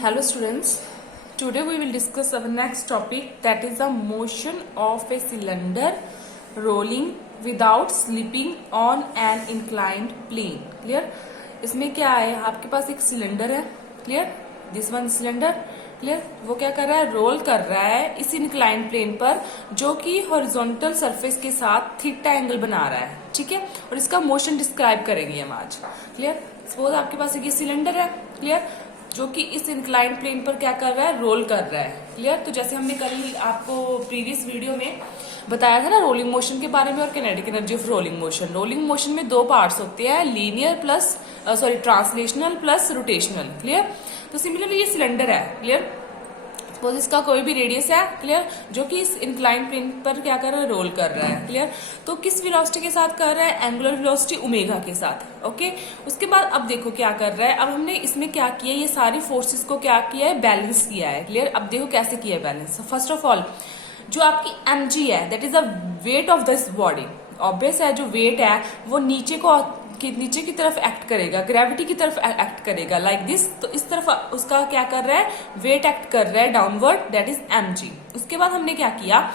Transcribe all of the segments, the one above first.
Hello students, today we will discuss our next topic, that is the motion of a cylinder rolling without slipping on an inclined plane. Clear? इसमें क्या है, आपके पास एक cylinder है. Clear? This one cylinder. Clear? वो क्या कर रहा है, रोल कर रहा है इस इंक्लाइंड प्लेन पर जो कि हॉरिजॉन्टल सरफेस के साथ थीटा एंगल बना रहा है. ठीक है, और इसका मोशन डिस्क्राइब करेंगे हम आज. क्लियर? सपोज आपके पास एक सिलेंडर है. क्लियर? जो कि इस इंक्लाइंड प्लेन पर क्या कर रहा है, रोल कर रहा है. क्लियर? तो जैसे हमने कल आपको प्रीवियस वीडियो में बताया था ना रोलिंग मोशन के बारे में और kinetic energy of rolling motion. Rolling motion में दो पार्ट्स होते हैं, linear plus translational plus rotational. Clear? तो सिमिलरली ये सिलेंडर है. क्लियर? सपोज इसका कोई भी रेडियस है. क्लियर? जो कि इस इंक्लाइंड प्लेन पर क्या कर रहा है, रोल कर रहा है. क्लियर? तो किस वेलोसिटी के साथ कर रहा है, एंगुलर वेलोसिटी ओमेगा के साथ. ओके, उसके बाद अब देखो क्या कर रहा है. अब हमने इसमें क्या किया, ये सारी फोर्सेस को क्या किया है, बैलेंस किया है. क्लियर? अब देखो कैसे किया है बैलेंस. फर्स्ट ऑफ ऑल जो आपकी mg है, that is the weight of this body. Obvious है, जो वेट है वो नीचे की तरफ एक्ट करेगा, ग्रेविटी की तरफ एक्ट करेगा, लाइक दिस. तो इस तरफ उसका क्या कर रहा है, वेट एक्ट कर रहा है डाउनवर्ड, दैट इज mg. उसके बाद हमने क्या किया,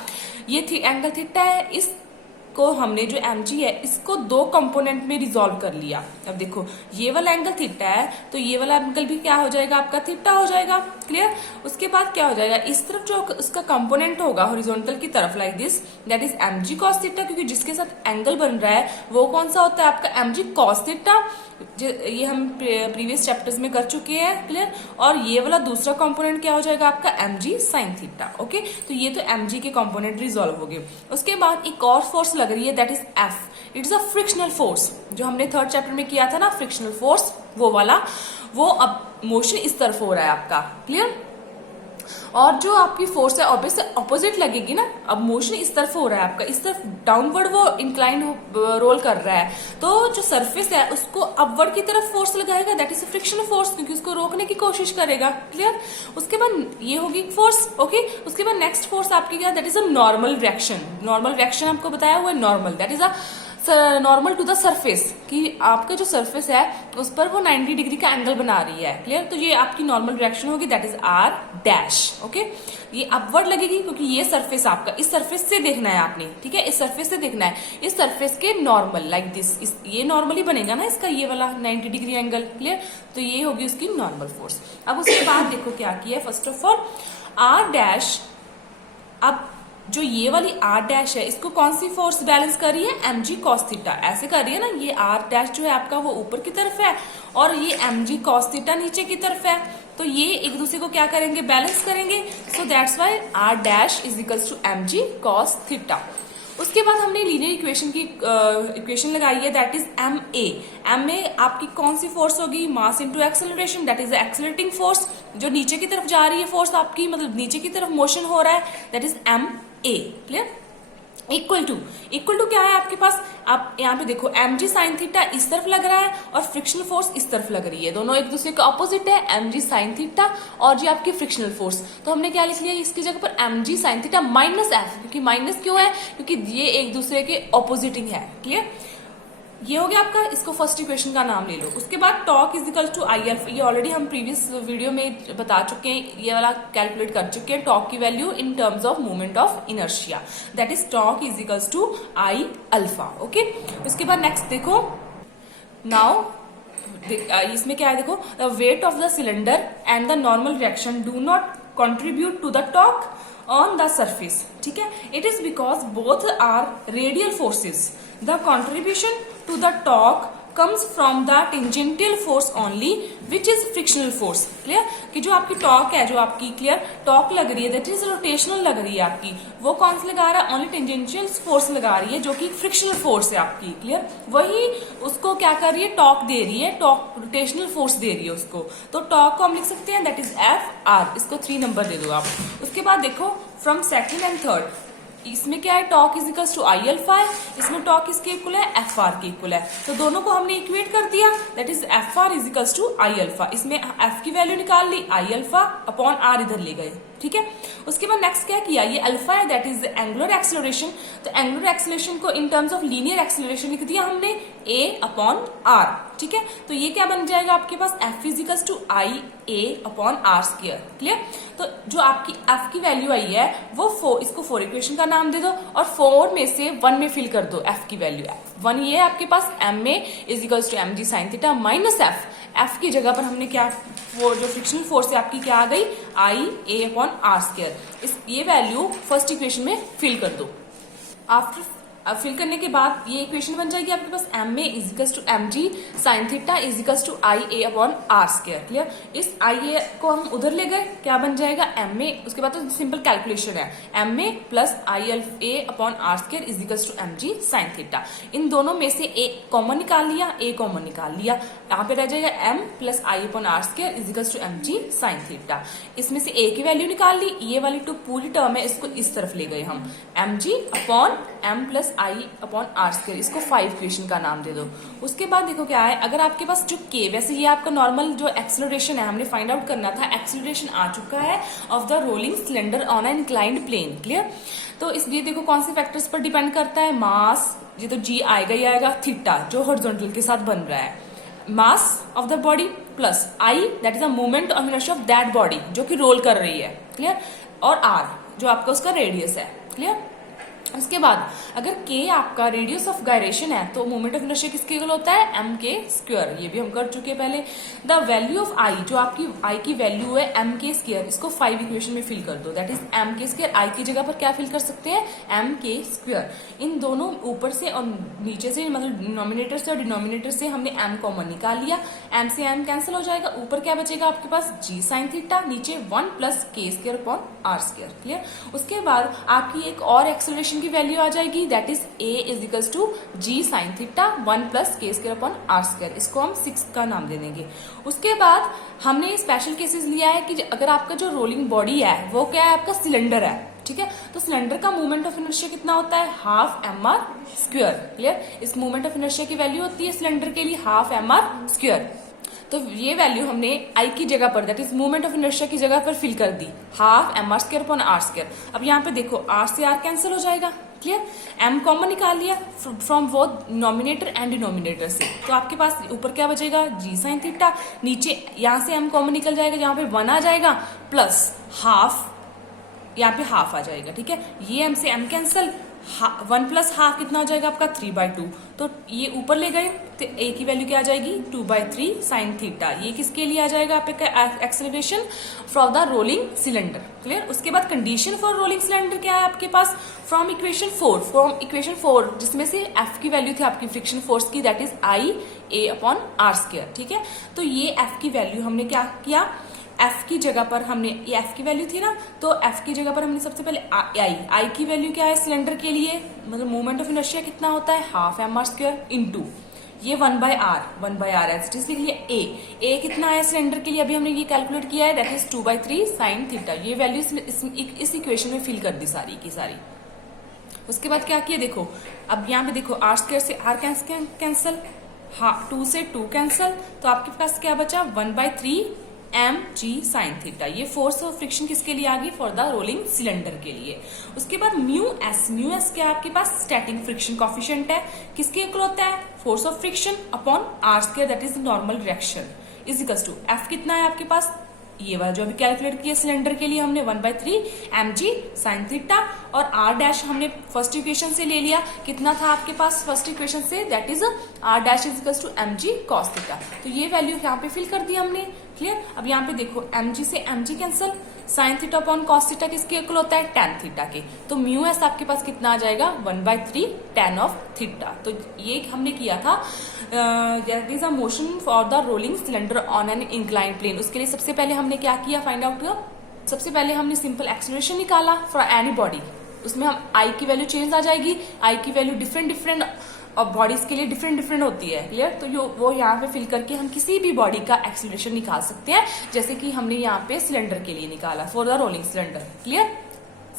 ये एंगल थीटा है, इसको हमने जो mg है इसको दो कंपोनेंट में रिजॉल्व कर लिया. अब देखो ये वाला एंगल थीटा है तो ये वाला एंगल भी क्या हो जाएगा, आपका थीटा हो जाएगा. क्लियर? उसके बाद क्या हो जाएगा, इस तरफ जो उसका कंपोनेंट होगा हॉरिजॉन्टल की तरफ, like this, that is mg cos theta, क्योंकि जिसके साथ एंगल बन रहा है वो कौन सा होता है, आपका mg cos थीटा. ये हम प्रीवियस चैप्टर्स में कर चुके हैं. क्लियर? और ये वाला दूसरा कंपोनेंट क्या हो जाएगा, आपका mg sin थीटा. ओके, तो ये तो mg के कंपोनेंट रिजॉल्व हो गए. उसके बाद एक और फोर्स लग रही है, that is F. It is a frictional force, जो हमने थर्ड चैप्टर में किया था ना, फ्रिक्शनल फोर्स, वो वाला. वो अब मोशन इस तरफ हो रहा है आपका. क्लियर? और जो आपकी फोर्स है ऑब्वियस अपोजिट लगेगी ना. अब मोशन इस तरफ हो रहा है आपका, इस तरफ डाउनवर्ड वो इंक्लाइन रोल कर रहा है, तो जो सरफेस है उसको अपवर्ड की तरफ फोर्स लगाएगा, दैट इज फ्रिक्शन फोर्स, क्योंकि उसको रोकने की कोशिश करेगा. क्लियर? उसके बाद ये होगी फोर्स. ओके, उसके बाद नेक्स्ट फोर्स आपकी क्या, that is a normal reaction. Normal reaction आपको बताया हुआ है, normal, that is a normal to the surface, कि आपका जो सरफेस है उस पर वो 90 डिग्री का एंगल बना रही है. क्लियर? तो ये आपकी नॉर्मल रिएक्शन होगी, that is R dash. Okay, ये अपवर्ड लगेगी क्योंकि ये सरफेस आपका इस सरफेस से देखना है आपने. ठीक है, इस सरफेस से देखना है, इस सरफेस के नॉर्मल, लाइक दिस. ये नॉर्मली बनेगा ना इसका, ये वाला 90 डिग्री एंगल. क्लियर? तो ये होगी उसकी नॉर्मल फोर्स. अब उसके बाद देखो क्या किया, first of all R dash. अब जो ये वाली आर डैश है इसको कौन सी फोर्स बैलेंस कर रही है, mg cos थीटा. ऐसे कर रही है ना, ये आर डैश जो है आपका वो ऊपर की तरफ है और ये mg cos थीटा नीचे की तरफ है. तो ये एक दूसरे को क्या करेंगे, बैलेंस करेंगे. So that's why R dash is equals to mg cos theta. उसके बाद हमने लीनियर इक्वेशन की इक्वेशन लगाई है, दैट इज ma आपकी कौन सी फोर्स होगी, mass into acceleration, that is accelerating force. जो नीचे की तरफ जा रही है फोर्स आपकी, मतलब नीचे की तरफ मोशन हो रहा है, that is ma. Clear? Equal to क्या है आपके पास, आप यहाँ पे देखो mg sin थीटा इस तरफ लग रहा है और फ्रिक्शनल फोर्स इस तरफ लग रही है. दोनों एक दूसरे के ऑपोजिट है, mg sin थीटा और जी आपकी फ्रिक्शनल फोर्स. तो हमने क्या लिख लिया, इसकी जगह पर mg sin theta minus f, क्योंकि माइनस क्यों है, क्योंकि ये एक दूसरे के ऑपोजिटिंग है. क्लियर? ये हो गया आपका, इसको फर्स्ट इक्वेशन का नाम ले लो. उसके बाद torque is equal to I alpha. ये ऑलरेडी हम प्रीवियस वीडियो में बता चुके हैं, ये वाला कैलकुलेट कर चुके हैं टॉर्क की value in terms of movement of inertia, that is torque is equals to I alpha. Okay, उसके बाद नेक्स्ट देखो, नाउ इसमें क्या है, देखो the weight of the cylinder and the normal reaction do not contribute to the torque on the surface. ठीक है, it is because both are radial forces. The contribution to the torque comes from the tangential force only, which is frictional force. Clear? कि जो आपकी torque है, जो आपकी clear torque लग रही है, दैट इज रोटेशनल लग रही है आपकी, वो कौन सी लगा रहा है, ओनली टेंजेंशियल फोर्स लगा रही है, जो कि फ्रिक्शनल फोर्स है आपकी. क्लियर? वही उसको क्या कर रही है, टॉर्क दे रही है, टॉर्क रोटेशनल फोर्स दे रही है उसको. तो टॉर्क को हम लिख सकते हैं, दैट इज एफ आर. इसको 3 नंबर दे दो आप. उसके बाद देखो फ्रॉम सेकेंड एंड थर्ड, इसमें क्या है, torque is equals to I alpha है, इसमें टॉर्क किसके इक्वल है, एफ आर के इक्वल है. तो दोनों को हमने इक्वेट कर दिया, that is F R is equals to I alpha. इसमें एफ की वैल्यू निकाल ली, आई अल्फा अपॉन आर इधर ले गए. ठीक है। उसके बाद नेक्स्ट क्या किया, ये अल्फा है दैट इज एंगुलर एक्सेलरेशन। तो एंगुलर एक्सेलरेशन को इन टर्म्स ऑफ लीनियर एक्सेलरेशन लिख दिया हमने a/r, ठीक है। तो ये क्या बन जाएगा आपके पास f is equals to I a/r square. Clear. तो जो आपकी f की वैल्यू आई है वो 4, इसको 4 इक्वेशन का नाम दे दो और 4 में से 1 में फिल कर दो f की वैल्यू। 1 ये है आपके पास m a is equals to mg sine theta minus f की जगह पर हमने क्या, वो जो फ्रिक्शनल फोर्स है आपकी क्या आ गई, आई a/r स्क्वायर। ये वैल्यू फर्स्ट इक्वेशन में फिल कर दो। आफ्टर फिल करने के बाद ये इक्वेशन बन जाएगी आपके पास m a is equals to m g sine theta is equals to I a/r square. Clear. इस आई ए को हम उधर ले गए, क्या बन जाएगा एम ए, उसके बाद तो सिंपल कैलकुलेशन है, m a plus I a/r square is equals to m g sine theta. इन दोनों में से ए कॉमन निकाल लिया, ए कॉमन निकाल लिया, यहाँ पे रह जाएगा एम प्लस आई/r square is equals to m g sine theta. इसमें से ए की वैल्यू निकाल ली, ये वाली तो पूरी टर्म है, इसको इस तरफ ले गए हम, m g upon m plus आई/r स्क्वायर, इसको 5 इक्वेशन का नाम दे दो। उसके बाद देखो क्या है, अगर आपके पास जो के, वैसे ये आपका नॉर्मल जो एक्सेलरेशन है हमने फाइंड आउट करना था, एक्सेलरेशन आ चुका है of the rolling cylinder on an inclined plane. Clear. तो इसलिए देखो कौन से फैक्टर्स पर डिपेंड करता है, मास, ये तो जी आएगा ही आएगा, थीटा जो हॉरिजॉन्टल के साथ बन रहा है, mass of the body plus I that is a movement of inertia of that body जो कि रोल कर रही है। क्लियर। और आर जो आपका उसका रेडियस है। क्लियर। उसके बाद अगर k आपका रेडियस ऑफ गायरेशन है तो मोमेंट ऑफ इनर्शिया किसके इक्वल होता है, एम के स्क्वायर। ये भी हम कर चुके हैं पहले। द वैल्यू ऑफ आई, जो आपकी आई की वैल्यू है एम के स्क्वायर, इसको 5 इक्वेशन में फिल कर दो, दैट इज एम के स्क्वायर। आई की जगह पर क्या फिल कर सकते हैं, एम के स्क्वायर। इन दोनों ऊपर से और नीचे से, मतलब डिनोमिनेटर से और डिनोमिनेटर से हमने एम कॉमन निकाल लिया, एम से एम कैंसिल हो जाएगा, ऊपर क्या बचेगा आपके पास जी साइन थीटा, नीचे 1 plus k square upon are square. Clear. उसके बाद आपकी एक और एक्सेलरेशन की वैल्यू आ जाएगी, that is a is equals to g sine theta 1 plus k square upon are square, इसको हम 6 का नाम दे देंगे। उसके बाद हमने स्पेशल केसेस लिया है कि अगर आपका जो रोलिंग बॉडी है वो क्या है, आपका सिलेंडर है, ठीक है, तो सिलेंडर का मूवमेंट ऑफ इनर्शिया कितना होता है, हाफ mr स्क्वायर। क्लियर। इस मूवमेंट ऑफ इनर्शिया की वैल्यू होती है सिलेंडर के लिए हाफ mr स्क्वायर। तो ये वैल्यू हमने आई की जगह पर, that is movement of inertia की जगह पर फिल कर दी, half mr square upon are square. अब यहाँ पे देखो आर से आर कैंसिल हो जाएगा। क्लियर। एम कॉमन निकाल लिया from both nominator and denominator से, तो आपके पास ऊपर क्या बचेगा, जी साइन थीटा, नीचे यहाँ से एम कॉमन निकल जाएगा, जहाँ पे 1 आ जाएगा प्लस हाफ, यहाँ पे हाफ आ जाएगा। ठीक है। ये एम से एम कैंसिल, 1 प्लस हाफ कितना हो जाएगा आपका 3/2, तो ये ऊपर ले गए तो ए की वैल्यू क्या आ जाएगी 2/3 साइन थीटा। ये किसके लिए आ जाएगा आपका acceleration from the rolling cylinder. Clear. उसके बाद कंडीशन फॉर रोलिंग सिलेंडर क्या है आपके पास, फ्रॉम इक्वेशन 4 जिसमें से एफ की वैल्यू थी आपकी फ्रिक्शन फोर्स की, that is I a/r square. ठीक है। तो ये एफ की वैल्यू हमने क्या किया, एफ की जगह पर हमने, ये एफ की वैल्यू थी ना, तो एफ की जगह पर हमने सबसे पहले आई की वैल्यू क्या है सिलेंडर के लिए, मतलब मूवमेंट ऑफ इनर्शिया कितना होता है, हाफ mr स्क्वायर इंटू ये 1/r एज लिख लिया। ए कितना है सिलेंडर के लिए, अभी हमने ये कैलकुलेट किया है, दैट इज 2/3 साइन थीटा। ये वैल्यू इस इक्वेशन में फिल कर दी सारी की सारी। उसके बाद क्या किया देखो, अब यहाँ पे देखो आर स्क्वायर से आर कैंसिल, 2 से 2 कैंसिल, तो आपके पास क्या बचा 1/3 एम जी साइन थीटा। ये फोर्स ऑफ फ्रिक्शन किसके लिए आ गई, फॉर द रोलिंग सिलेंडर के लिए। उसके बाद म्यू एस क्या है आपके पास, स्टैटिक फ्रिक्शन कॉफिशिएंट है, किसके इक्वल होता है, force of friction upon are square that is normal reaction is equals to F कितना है आपके पास, ये वाला जो अभी कैलकुलेट किया सिलेंडर के लिए हमने 1/3 mg साइन थीटा, और r डैश हमने फर्स्ट इक्वेशन से ले लिया, कितना था आपके पास फर्स्ट इक्वेशन से, that is r dash is equals to mg cos theta. तो ये वैल्यू यहाँ पे फिल कर दी हमने। क्लियर। अब यहाँ पे देखो mg से mg cancel, sine theta upon cos theta किसके इक्वल होता है, tan थीटा के, तो म्यू एस आपके पास कितना आ जाएगा 1/3 tan ऑफ थीटा। तो ये हमने किया था that is a motion for the rolling cylinder on an inclined plane. उसके लिए सबसे पहले हमने क्या किया फाइंड आउट किया, सबसे पहले हमने सिंपल एक्सेलरेशन निकाला फॉर एनी बॉडी, उसमें हम आई की वैल्यू चेंज आ जाएगी, आई की वैल्यू डिफरेंट और बॉडीज के लिए डिफरेंट होती है। क्लियर। तो वो यहाँ पे फिल करके हम किसी भी बॉडी का एक्सेलरेशन निकाल सकते हैं, जैसे कि हमने यहाँ पे सिलेंडर के लिए निकाला for the rolling cylinder. Clear.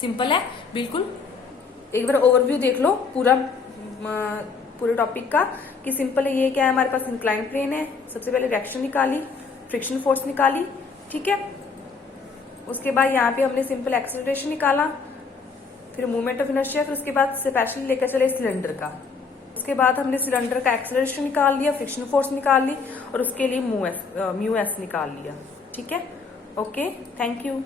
Simple है बिल्कुल। एक बार ओवरव्यू देख लो पूरे टॉपिक का कि सिंपल है। ये क्या है, हमारे पास इंक्लाइन प्लेन है, सबसे पहले रिएक्शन निकाली, फ्रिक्शन फोर्स निकाली, ठीक है। उसके बाद यहाँ पे हमने सिंपल एक्सेलरेशन निकाला, फिर मूवमेंट ऑफ इनर्शिया, फिर उसके बाद स्पेशली लेकर चले सिलेंडर का। उसके बाद हमने सिलेंडर का एक्सेलरेशन निकाल लिया, फ्रिक्शन फोर्स निकाल ली और उसके लिए म्यू एस निकाल लिया। ठीक है, ओके, थैंक यू।